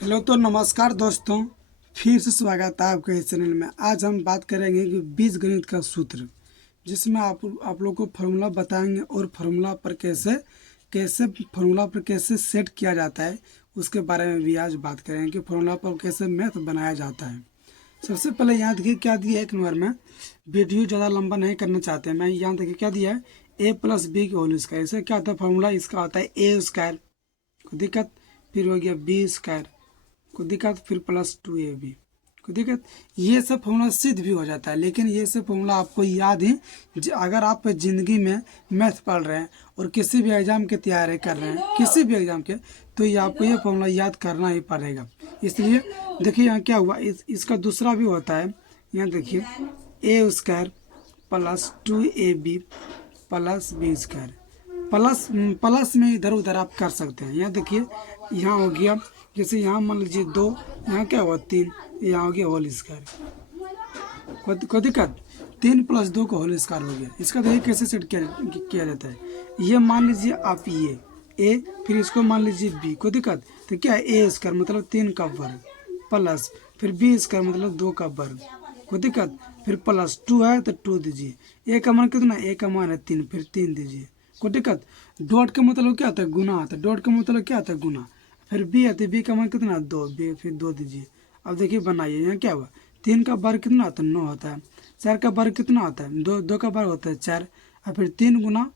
Hello तो नमस्कार दोस्तों, फिर से स्वागत है आपके इस चैनल में। आज हम बात करेंगे कि बीजगणित का सूत्र, जिसमें आप लोग को फार्मूला बताएंगे और फार्मूला पर कैसे सेट किया जाता है उसके बारे में भी आज बात करेंगे कि फार्मूला पर कैसे मैथ बनाया जाता है। सबसे पहले यहाँ देखिए क्या दिया है। एक नंबर में वीडियो ज़्यादा लंबा नहीं करना चाहते, मैं यहाँ देखिए क्या दिया है, ए प्लस बी के होल स्क्वायर। इसका क्या होता है फार्मूला, इसका होता है ए स्क्वायर, कोई दिक्कत, फिर हो गया बी स्क्वायर, कोई दिक्कत, फिर प्लस 2ab, कोई दिक्कत। ये सब फॉर्मूला सिद्ध भी हो जाता है, लेकिन ये सब फॉर्मूला आपको याद ही, अगर आप ज़िंदगी में मैथ पढ़ रहे हैं और किसी भी एग्ज़ाम की तैयारी कर रहे हैं, किसी भी एग्ज़ाम के, तो ये आपको ये फॉर्मूला याद करना ही पड़ेगा। इसलिए देखिए यहाँ क्या हुआ, इसका दूसरा भी होता है। यहाँ देखिए A square plus 2ab plus B square, plus plus में इधर उधर आप कर सकते हैं। यहाँ देखिए यहाँ हो गया, जैसे यहाँ मान लीजिए 2, यहाँ क्या हुआ 3, यहाँ हो गया होल स्क्वायर, कोई दिक्कत, 3 प्लस 2 का होल स्क्वायर हो गया। इसका देखिए कैसे सेट किया जाता है। ये मान लीजिए आप ये ए, फिर इसको मान लीजिए बी, कोई दिक्कत, तो क्या है ए स्क्वायर मतलब 3 का वर्ग, प्लस फिर बी स्क्वायर मतलब 2 का वर्ग, कोई दिक्कत, फिर प्लस 2 है तो 2 दीजिए, ए का मान कितना, ए का मान है 3, फिर 3 दीजिए, कोई दिक्कत। डॉट का मतलब क्या होता है, गुना आता है, डॉट का मतलब क्या होता है, गुना। फिर बी आती है, बी का मान कितना 2, बी फिर 2 दीजिए। अब देखिए बनाइए, यहाँ क्या हुआ, 3 का वर्ग कितना होता है 9 होता है, 4 का वर्ग कितना होता है 2, 2 का वर्ग होता है 4, और फिर 3 गुना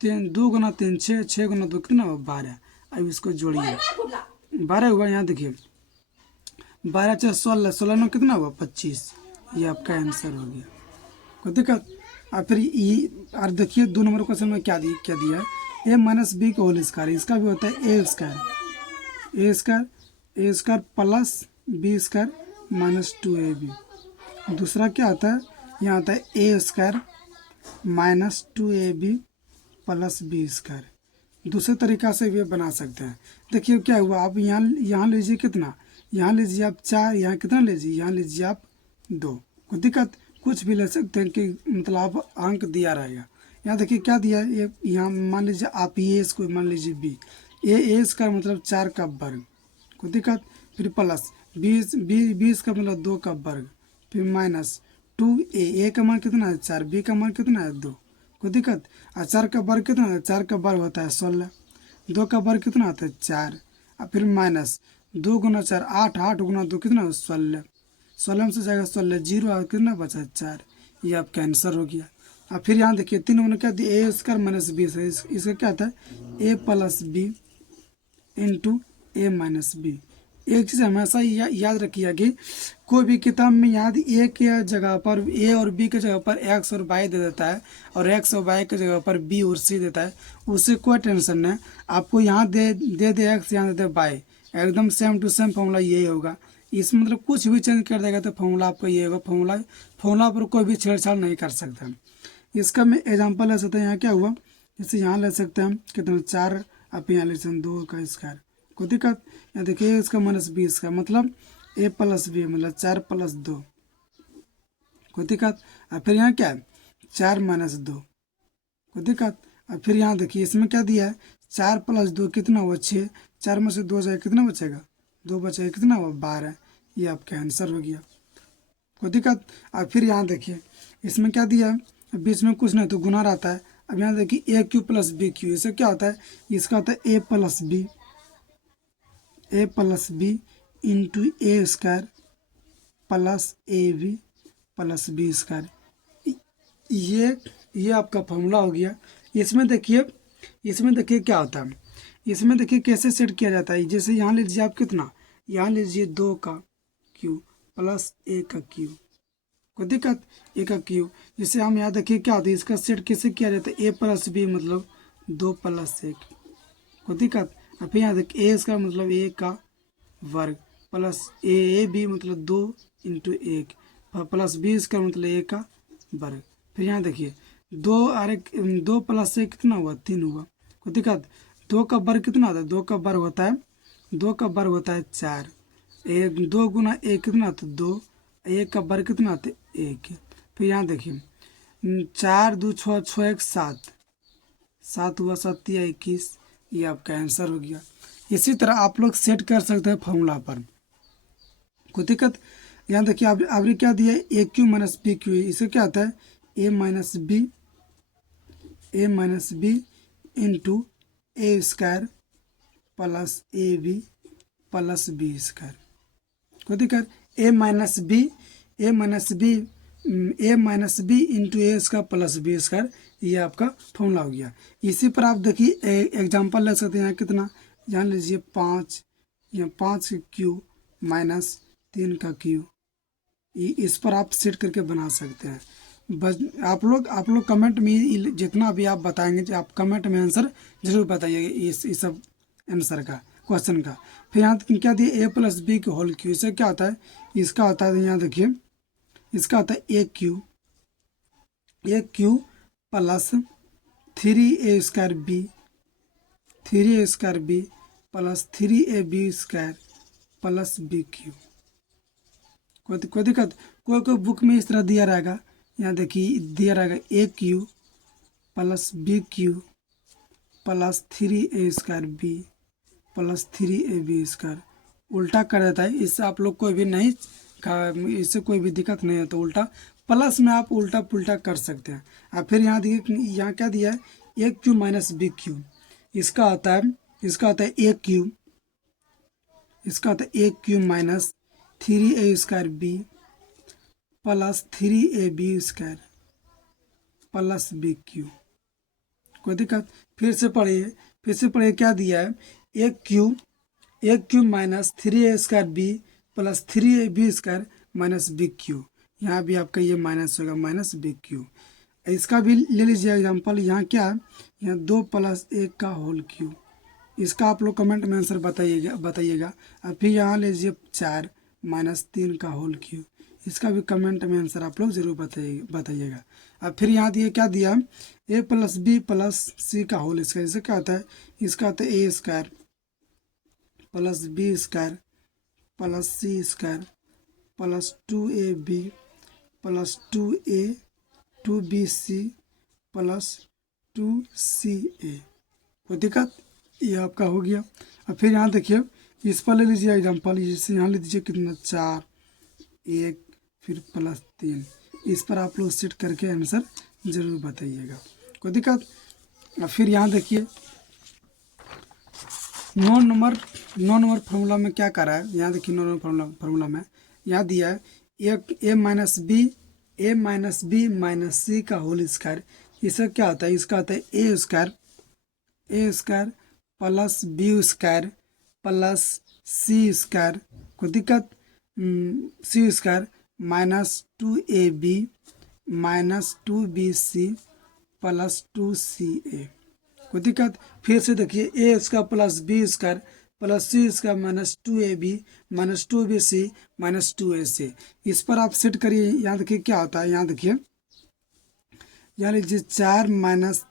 3, 2 गुना 3 6, 6 गुना 2 कितना हुआ 12। अब इसको जोड़िए, 12 हुआ। यहाँ देखिए 12 से 16, 16 में कितना हुआ 25, ये आपका आंसर हो गया, कोई दिक्कत। और फिर ये, और देखिए 2 नंबर क्वेश्चन में क्या दिया है, ए माइनस बी का होल स्क्वायर, इसका भी होता है A square, A square plus B square minus 2ab। दूसरा क्या आता है, यहाँ आता है A square minus 2ab plus B square. दूसरे तरीका से भी बना सकते हैं। देखिए क्या हुआ, आप यहाँ लीजिए कितना, यहाँ लीजिए आप 4, यहाँ कितना लीजिए, यहाँ लीजिए आप 2, कोई दिक्कत, कुछ भी ले सकते हैं कि मतलब आप अंक दिया रहेगा। यहाँ देखिए क्या दिया है, ये यहाँ मान लीजिए आप ये इसको मान लीजिए बी, ए इसका मतलब 4 का वर्ग, कोई दिक्कत, फिर प्लस 20 का मतलब 2 का वर्ग, फिर माइनस 2a, का मान कितना है 4, बी का मान कितना है 2, कोई दिक्कत। और 4 का वर्ग कितना है, 4 का वर्ग होता है 16, 2 का वर्ग कितना होता है 4, और फिर माइनस 2 गुना 4 8, 8 गुना 2 कितना 16, 16 से जाएगा 16, 0 और कितना बचा 4, ये आपका आंसर हो गया। और फिर यहाँ देखिए 3 नंबर क्या दिया, ए स्क्वायर माइनस बी, इसका क्या आता है A plus B into A minus B. एक चीज़ हमेशा याद रखिए कि कोई भी किताब में याद ए के जगह पर ए और बी के जगह पर एक्स और वाई दे देता है, और एक्स और वाई के जगह पर बी और सी देता है, उससे कोई टेंशन नहीं। आपको यहाँ दे एक्स, यहाँ दे वाई, एकदम सेम टू सेम फॉर्मूला यही होगा। इस मतलब कुछ भी चेंज कर देगा तो फॉर्मूला आपका ये होगा। फॉर्मूला पर कोई भी छेड़छाड़ नहीं कर सकता। इसका मैं एग्जांपल ले सकते हैं। यहाँ क्या हुआ, जैसे यहाँ ले सकते हैं कितना 4, आप यहाँ ले सकते हैं 2 का स्क्वायर, कोई दिक्कत। यहाँ देखिए इसका माइनस बी इसका मतलब ए प्लस बी मतलब 4 प्लस 2, कोई दिक्कत। और फिर यहाँ क्या है 4 माइनस 2, कोई दिक्कत। और फिर यहाँ देखिए इसमें क्या दिया है 4 प्लस 2 कितना हुआ 6, 4 में से 2 जाएगा कितना बचेगा 2 बचेगा, कितना हुआ 12, ये आपका आंसर हो गया, कोई दिक्कत। और फिर यहाँ देखिए इसमें क्या दिया है, बीच में कुछ नहीं तो गुना रहता है। अब यहाँ देखिए A cube plus B cube, इससे क्या होता है, इसका होता है A plus B into A square plus A B plus B square. ये आपका फॉर्मूला हो गया। इसमें देखिए क्या होता है, इसमें देखिए कैसे सेट किया जाता है। जैसे यहाँ लीजिए आप कितना, यहाँ लीजिए 2 का क्यू प्लस ए का क्यू, कोई दिक्कत, ए का क्यू। जैसे हम यहाँ देखिए क्या होता है, इसका सेट कैसे किया जाता है, ए प्लस बी मतलब 2 प्लस 1, कोई दिक्कत। और फिर यहाँ देखिए ए इसका मतलब ए का वर्ग प्लस ए बी मतलब 2 इंटू 1 प्लस बी इसका मतलब ए का वर्ग। फिर यहाँ देखिए 2 और 1, 2 प्लस 1 कितना हुआ 3 हुआ, कोई दिक्कत। 2 का वर्ग कितना होता है, 2 का वर्ग होता है 4, 2 गुना 1 कितना होता है 2, 1 का वर्ग कितना होता है 1। फिर यहाँ देखिए 4 2 6 6 1 7, 7 हुआ 7 या 21, ये आपका आंसर हो गया। इसी तरह आप लोग सेट कर सकते हैं फॉर्मूला पर, कोई दिक्कत। यहाँ देखिए आपने क्या दिया है, A cube minus B cube, इसे क्या आता है A minus B into A square plus A B plus B square, कोई दिक्कत। A minus B into A square plus B square, ये आपका फॉर्मूला हो गया। इसी पर आप देखिए एग्जांपल ले सकते हैं। यहाँ कितना, यहाँ लीजिए 5, यहाँ 5 क्यू माइनस 3 का क्यू, इस पर आप सेट करके बना सकते हैं। बस आप लोग कमेंट में जितना भी आप बताएंगे, आप कमेंट में आंसर जरूर बताइएगा इस सब आंसर का, क्वेश्चन का। फिर यहाँ क्या दिए, ए प्लस बी के होल क्यू, इससे क्या होता है, इसका होता है यहाँ देखिए, इसका होता है A cube plus 3a square B plus 3ab square plus B cube, कोई दिक्कत। कोई बुक में इस तरह दिया रहेगा, यहाँ देखिए दिया रहेगा A cube plus B cube plus 3a square B plus 3ab square, उल्टा कर देता है। इससे आप लोग कोई भी नहीं, इससे कोई भी दिक्कत नहीं है, तो उल्टा प्लस में आप उल्टा पुल्टा कर सकते हैं। अब फिर यहाँ देखिए, यहाँ क्या दिया है, A cube minus B cube, इसका होता है ए क्यू, इसका होता है A cube minus 3a square B plus 3ab square plus B cube, कोई दिक्कत। फिर से पढ़िए क्या दिया है, A cube minus 3a square B plus 3ab square minus B cube, यहाँ भी आपका ये माइनस होगा, माइनस बी क्यू। इसका भी ले लीजिए एग्जांपल, यहाँ क्या है, यहाँ 2 प्लस 1 का होल क्यू, इसका आप लोग कमेंट में आंसर बताइएगा। अब फिर यहाँ लीजिए 4 माइनस 3 का होल क्यू, इसका भी कमेंट में आंसर आप लोग जरूर बताइएगा। अब फिर यहाँ क्या दिया, ए प्लस बी प्लस सी का होल स्क्वायर, इससे क्या होता है, इसका होता है A square plus B square plus C square plus 2ab plus 2bc plus 2ca, कोई दिक्कत। ये आपका हो गया। अब फिर यहाँ देखिए, इस पर ले लीजिए एग्जांपल, जैसे यहाँ ले दीजिए कितना 4 1 फिर प्लस 3, इस पर आप लोग सेट करके आंसर जरूर बताइएगा, कोई दिक्कत। अब फिर यहाँ देखिए, 9 नंबर फार्मूला में क्या करा है, यहाँ देखिए 9 नंबर फार्मूला में यहाँ दिया है ए माइनस बी माइनस सी का होल स्क्वायर, इसका क्या होता है, इसका होता है A square plus B square plus C square, कोई दिक्कत, C square minus 2ab minus 2bc plus 2ca, कोई दिक्कत। फिर से देखिए, A square plus B square plus C square minus 2ab minus 2bc minus 2ac, इस पर आप सेट करिए। यहाँ देखिए क्या होता है, यहाँ देखिए, यहाँ लीजिए 4 माइनस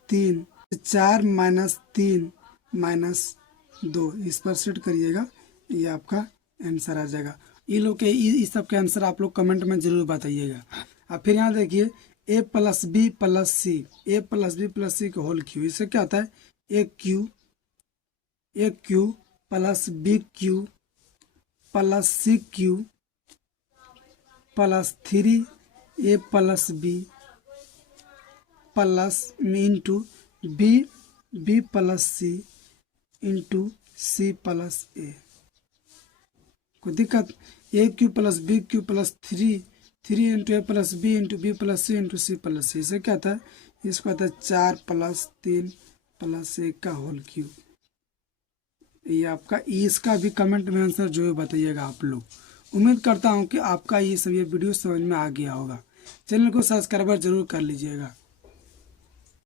3 माइनस 2, इस पर सेट करिएगा, ये आपका आंसर आ जाएगा। ये लोग के इस सब के आंसर आप लोग कमेंट में जरूर बताइएगा। अब फिर यहाँ देखिए, A plus B plus C का होल क्यू, इससे क्या होता है, A cube plus B cube plus C cube plus 3a plus B plus into B plus C into C plus A, कोई दिक्कत। A cube plus B cube plus 3 into A plus B into B plus C into C plus C, इसे क्या होता है, इसको आता है 4 plus 3 plus 1 का होल क्यूब। ये आपका, इसका भी कमेंट में आंसर जो बताइएगा आप लोग। उम्मीद करता हूँ कि आपका ये सब ये वीडियो समझ में आ गया होगा। चैनल को सब्सक्राइब जरूर कर लीजिएगा।